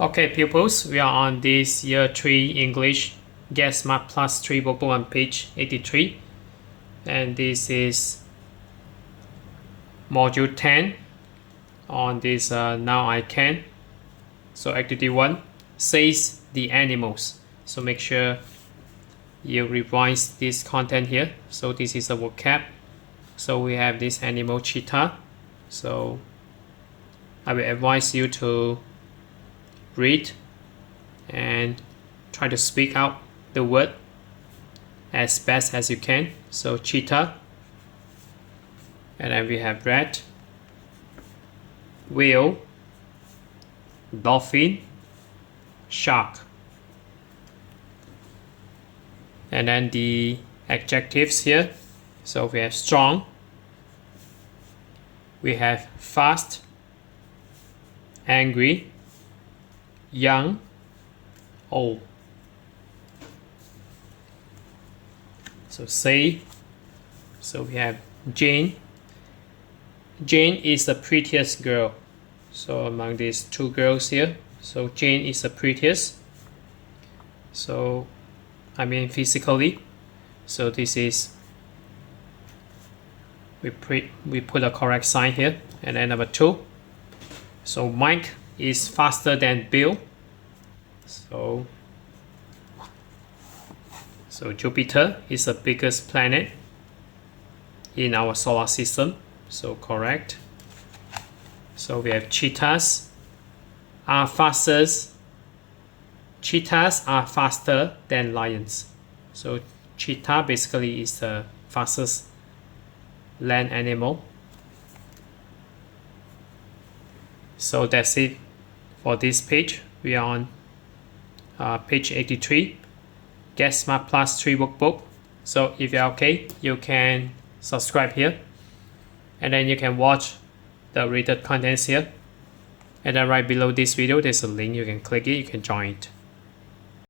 Okay, pupils, we are on this Year 3 English Get Smart Plus 3 workbook on page 83. And this is module 10 on this Now I Can. So activity 1 says the animals. So make sure you revise this content here. So this is a vocab. So we have this animal cheetah. So I will advise you to read and try to speak out the word as best as you can. So cheetah, and then we have rat, whale, dolphin, shark, and then the adjectives here. So we have strong, we have fast, angry, young, old. So say, so we have Jane. Jane is the prettiest girl. So among these two girls here, so Jane is the prettiest. So I mean physically. So this is, we put a correct sign here. And then number 2. So Mike is faster than Bill. So Jupiter is the biggest planet in our solar system. So correct. So we have cheetahs are faster than lions. So cheetah basically is the fastest land animal. So that's it for this page. We are on page 83, Get Smart Plus 3 workbook. So if you're okay, you can subscribe here, and then you can watch the rated contents here, and then right below this video there's a link. You can click it, you can join it.